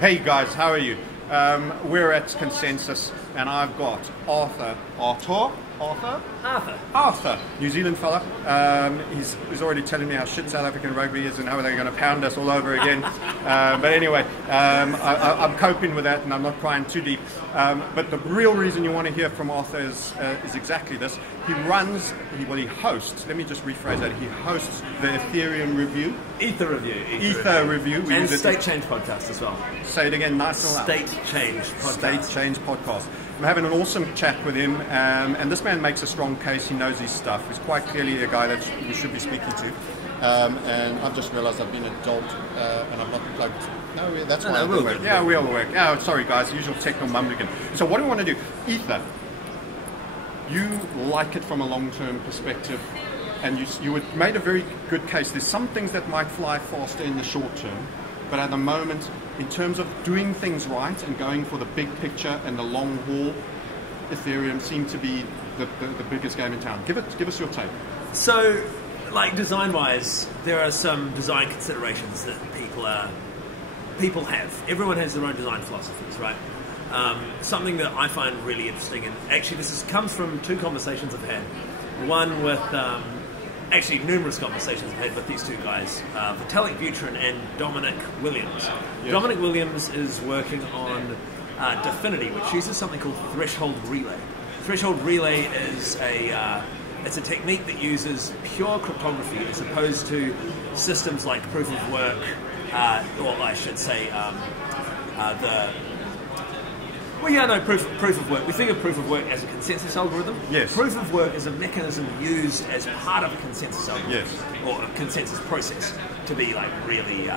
Hey guys, how are you? We're at Consensus, and I've got Arthur, New Zealand fella. He's already telling me how shit South African rugby is and how they're going to pound us all over again. But anyway, I'm coping with that, and I'm not crying too deep. But the real reason you want to hear from Arthur is exactly this. He hosts. Let me just rephrase that. He hosts the Ethereum review. Ether review. And State Change podcast as well. Say it again, nice and loud. State Change podcast. I'm having an awesome chat with him, and this man makes a strong case. He knows his stuff. He's quite clearly a guy that we should be speaking to. And I've just realised I've been an adult and I'm not plugged. No, that's why we'll work. Yeah, we'll work. Oh, sorry guys, usual technical mumbling. So what do we want to do? Ether. You like it from a long-term perspective, and you made a very good case. There's some things that might fly faster in the short term, but at the moment, in terms of doing things right and going for the big picture and the long haul, Ethereum seemed to be the biggest game in town. Give us your take. So, like design-wise, there are some design considerations that people have. Everyone has their own design philosophies, right? Something that I find really interesting, and actually this comes from two conversations I've had. One with, actually numerous conversations I've had with these two guys, Vitalik and Dominic Williams. Yes. Dominic Williams is working on Dfinity, which uses something called threshold relay. Threshold relay is it's a technique that uses pure cryptography as opposed to systems like proof of work, or I should say proof of work. We think of proof of work as a consensus algorithm. Yes. Proof of work is a mechanism used as part of a consensus algorithm. Yes. Or a consensus process, to be like really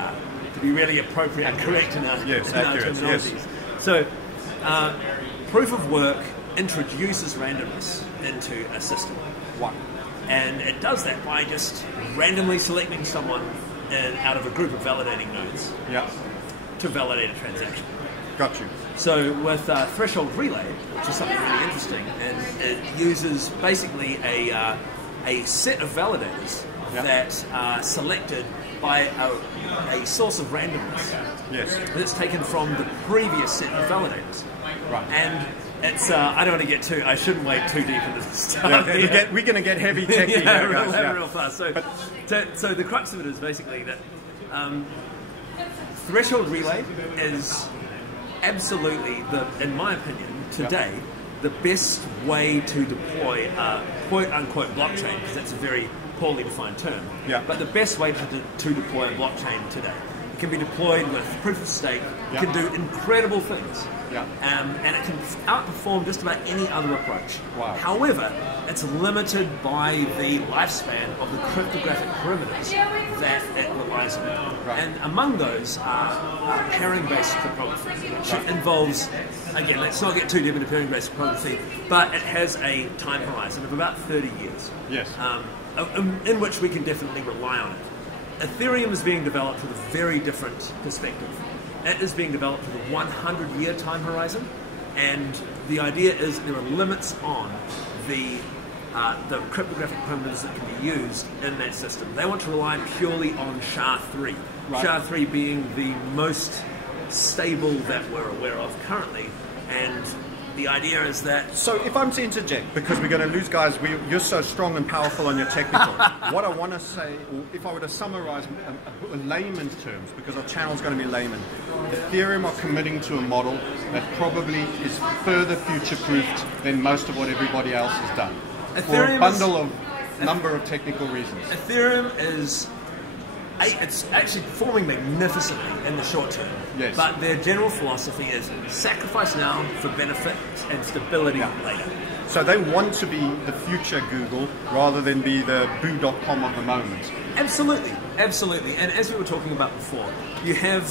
appropriate and correct in our terminologies. Yes. So, proof of work introduces randomness into a system. One. And it does that by just randomly selecting someone out of a group of validating nodes. Yeah. To validate a transaction. Got you. So with threshold relay, which is something really interesting, and it uses basically a set of validators that are selected by a source of randomness. Yes. That's taken from the previous set of validators. Right. And it's I don't want to get too. I shouldn't wade too deep into this stuff. Yeah, we're going to get heavy techy here, guys. Real fast. So the crux of it is basically that threshold relay is absolutely, in my opinion, today, the best way to deploy a quote-unquote blockchain, because that's a very poorly defined term, but the best way to deploy a blockchain today. It can be deployed with proof of stake, it can do incredible things, and it can outperform just about any other approach. Wow. However, it's limited by the lifespan of the cryptographic primitives that it relies on. Right. And among those are pairing-based cryptography, which involves, again, let's not get too deep into pairing-based cryptography, but it has a time horizon of about 30 years. Yes. In which we can definitely rely on it. Ethereum is being developed with a very different perspective. It is being developed with a 100-year time horizon, and the idea is there are limits on the cryptographic primitives that can be used in that system. They want to rely purely on SHA-3. Right. SHA-3 being the most stable that we're aware of currently, and the idea is that... So if I'm to interject, because we're going to lose guys, you're so strong and powerful on your technical, what I want to say, if I were to summarize in layman's terms, because our channel's going to be layman, Ethereum are committing to a model that probably is further future-proofed than most of what everybody else has done. For a bundle of number of technical reasons. Ethereum is... It's actually performing magnificently in the short term, but their general philosophy is sacrifice now for benefit and stability later. So they want to be the future Google rather than be the boo.com of the moment. Absolutely, absolutely. And as we were talking about before, you have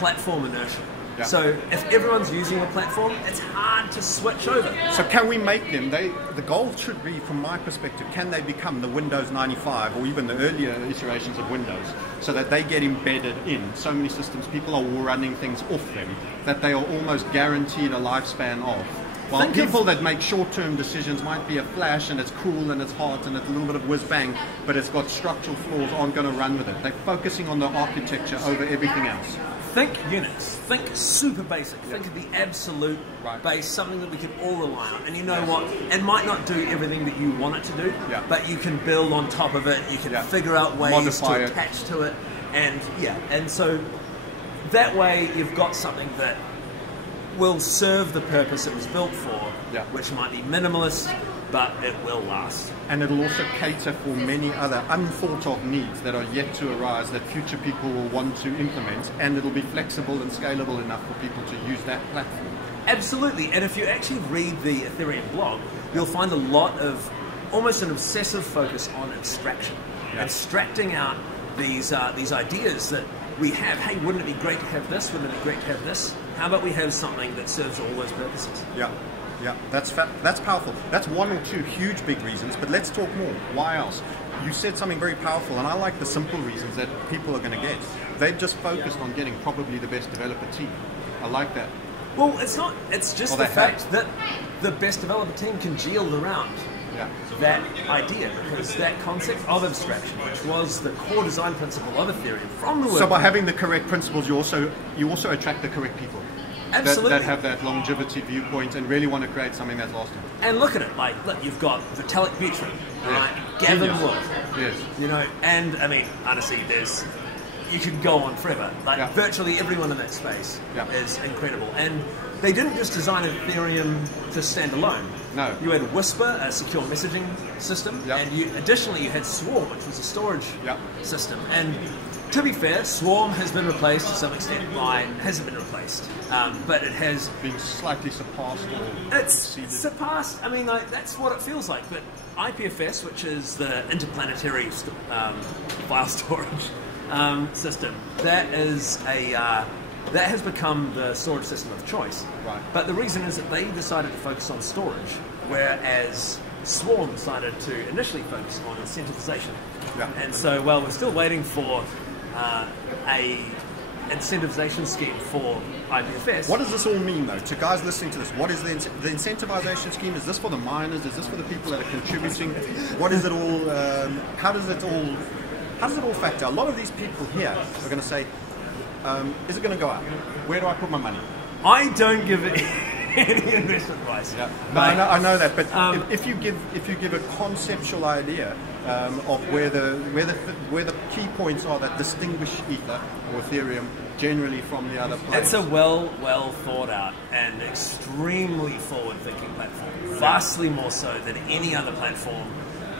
platform inertia. Yeah. So if everyone's using a platform, it's hard to switch over. So can we make them, the goal should be, from my perspective, can they become the Windows 95 or even the earlier iterations of Windows, so that they get embedded in so many systems, people are running things off them, that they are almost guaranteed a lifespan of. While people that make short-term decisions might be a flash and it's cool and it's hot and it's a little bit of whiz-bang, but it's got structural flaws, aren't going to run with it. They're focusing on the architecture over everything else. think Unix, think super basic, think of the absolute Right. base, something that we can all rely on. And you know what? It might not do everything that you want it to do, but you can build on top of it, you can figure out ways modify to it. attach to it, and so that way you've got something that will serve the purpose it was built for, which might be minimalist, but it will last. And it'll also cater for many other unthought of needs that are yet to arise that future people will want to implement, and it'll be flexible and scalable enough for people to use that platform. Absolutely, and if you actually read the Ethereum blog, you'll find a lot of almost an obsessive focus on abstraction, abstracting out these ideas that we have. Hey, wouldn't it be great to have this? Wouldn't it be great to have this? How about we have something that serves all those purposes? Yeah, that's powerful. That's one or two huge big reasons, but let's talk more. Why else? You said something very powerful, and I like the simple reasons that people are going to get. They've just focused on getting probably the best developer team. I like that. Well, it's not. It's just the fact that the best developer team can yield around that idea, because that concept of abstraction, which was the core design principle of Ethereum from the word. So by having the correct principles, you also attract the correct people. Absolutely. That have that longevity viewpoint and really want to create something that's lasting. And look at it, like, look, you've got Vitalik, right? Gavin Wood. Yes. You know, and I mean, honestly, you could go on forever. Like, virtually everyone in that space is incredible. And they didn't just design Ethereum to stand alone. No. You had Whisper, a secure messaging system, and additionally you had Swarm, which was a storage system. And to be fair, Swarm has been replaced to some extent hasn't been replaced, but it has been slightly surpassed. It's surpassed. I mean, like, that's what it feels like. But IPFS, which is the interplanetary file storage system, that has become the storage system of choice. Right. But the reason is that they decided to focus on storage, whereas Swarm decided to initially focus on incentivization. And so, well, we're still waiting for a incentivization scheme for IPFS. What does this all mean, though, to guys listening to this? What is the incentivization scheme? Is this for the miners? Is this for the people that are contributing? What is it all? How does it all factor? A lot of these people here are going to say, is it going to go up? Where do I put my money? I don't give it any investment advice. No, I know that, but if you give a conceptual idea of where the key points are that distinguish Ether or Ethereum generally from the other players. It's a well thought out and extremely forward thinking platform. Vastly more so than any other platform.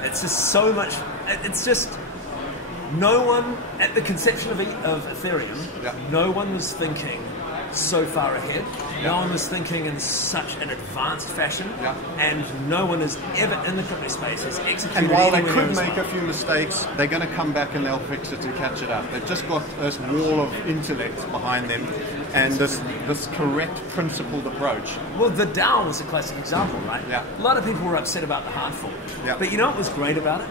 It's just so much. It's just no one at the conception of Ethereum. No one was thinking so far ahead. No one was thinking in such an advanced fashion, and no one has ever in the crypto space has executed. And while they could make a few mistakes, they're going to come back and they'll fix it and catch it up. They've just got this wall of intellect behind them, and this correct, principled approach. Well, the DAO was a classic example, right? A lot of people were upset about the hard fork, but you know what was great about it?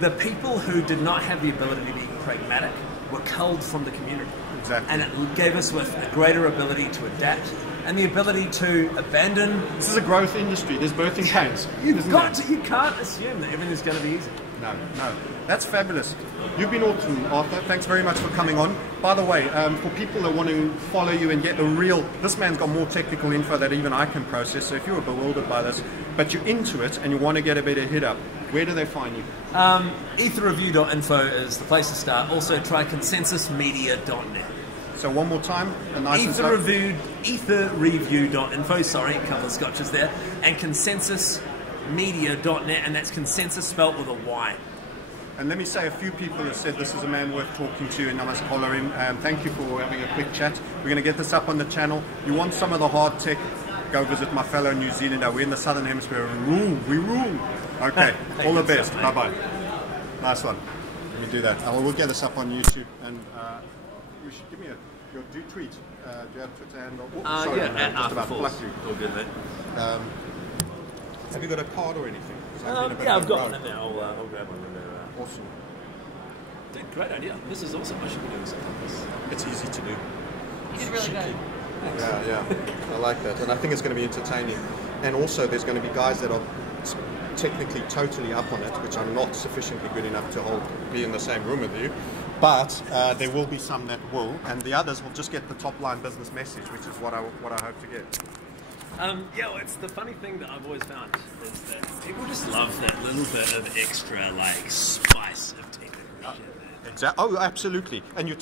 The people who did not have the ability to be pragmatic were culled from the community. Exactly. And it gave us with a greater ability to adapt and the ability to abandon. This is a growth industry. There's birthing pains. You can't assume that everything's going to be easy. No. That's fabulous. You've been awesome, Arthur. Thanks very much for coming on. By the way, for people that want to follow you and get the real... This man's got more technical info that even I can process, so if you were bewildered by this, but you're into it and you want to get a better hit up, where do they find you? Etherreview.info is the place to start. Also try consensusmedia.net. So one more time, a nice Etherreview.info, sorry, a couple of scotches there, and consensusmedia.net, and that's consensus spelt with a Y. And let me say, a few people have said this is a man worth talking to, and I must follow him. Thank you for having a quick chat. We're going to get this up on the channel. You want some of the hard tech? Go visit my fellow New Zealander. We're in the Southern Hemisphere. We rule. Okay, all the best. Bye-bye. Nice one. Let me do that. We'll get this up on YouTube, and you should give me your tweet. Do you have Twitter handle? Sorry, at just about plucked you. All good, mate. Have you got a card or anything? I've got one in there. I'll grab one in there. Awesome. Dude, great idea. This is awesome. I should be doing something like this. It's easy to do. It's really good. Yeah. I like that. And I think it's going to be entertaining. And also there's going to be guys that are technically totally up on it, which I'm not sufficiently good enough to be in the same room with you. But there will be some that will, and the others will just get the top line business message, which is what I hope to get. Yeah, well, it's the funny thing that I've always found is that people just love that little bit of extra like spice of technical shit. Oh, absolutely. And you